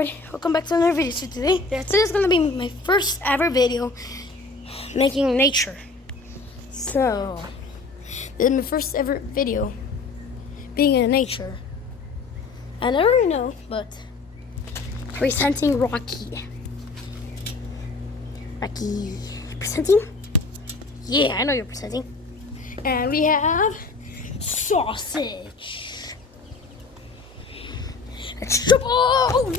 everybody, welcome back to another video. So today is going to be my first ever video making nature. So, this is my first ever video being in nature. And I already know, but presenting Rocky. Rocky, presenting? Yeah, I know you're presenting. And we have sausage. It's triple! Oh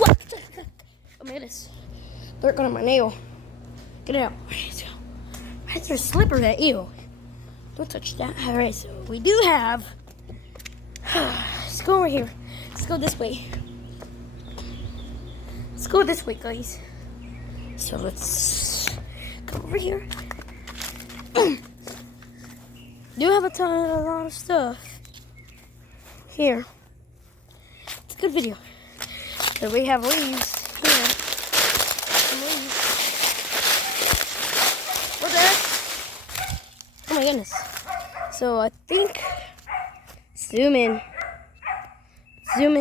my goodness. Dirt got on my nail. Get it out. Why is there a slipper that? Ew. Don't touch that. Alright, so we do have. Let's go over here. Let's go this way. Let's go this way, guys. So let's go over here. Do have a lot of stuff here. It's a good video. So we have leaves here. Some leaves. What the heck? Oh my goodness. So I think zoom in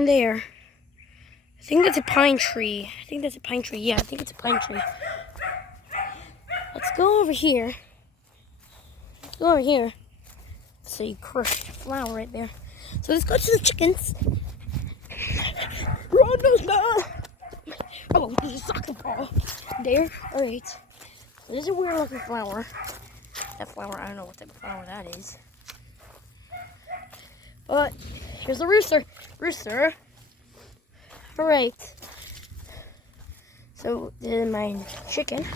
there. I think that's a pine tree. Yeah, I think it's a pine tree. Let's go over here. So you crushed flower right there. So let's go to the chickens. Run those down. Oh, there's a soccer ball there. Alright. So this is a weird looking flower. That flower, I don't know what type of flower that is. But here's the rooster. Alright. So this is my chicken.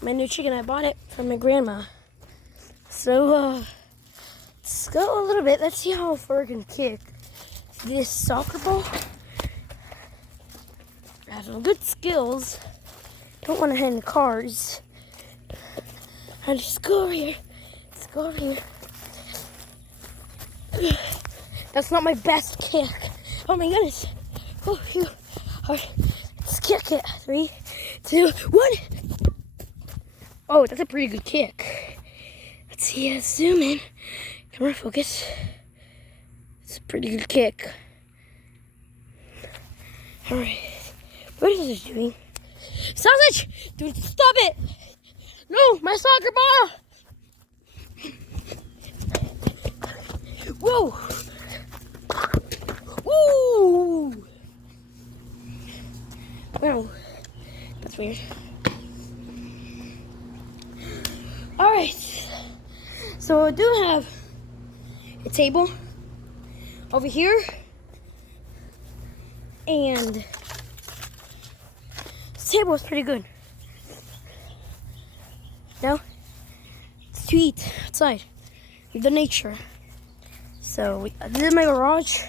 My new chicken, I bought it from my grandma. So, let's go a little bit. Let's see how far I can kick this soccer ball. I have some good skills. Don't want to hit in the cars. I just go over here. Let's go over here. That's not my best kick. Oh my goodness. Oh, phew. All right. Let's kick it. 3, 2, 1. Oh, that's a pretty good kick. Let's see, zoom in. Camera focus. It's a pretty good kick. Alright. What is this doing? Sausage! Dude, stop it! No, my soccer ball! Whoa! Woo! Wow. That's weird. Alright, so I do have a table over here, and this table is pretty good. Now, it's to eat outside with the nature. So, this is my garage.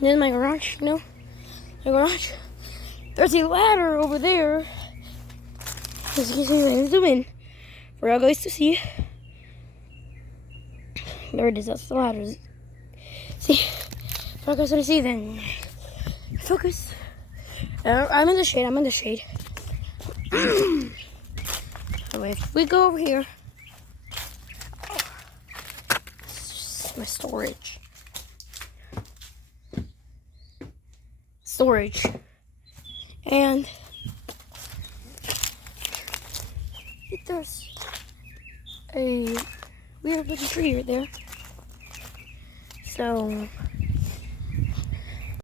My garage. There's a ladder over there. As you can see, I'm zooming. For y'all guys to see. There it is, that's the ladder. See? Focus on the see then. Focus. I'm in the shade. Anyway, if we go over here. This is my storage. And there's a weird looking tree right there. So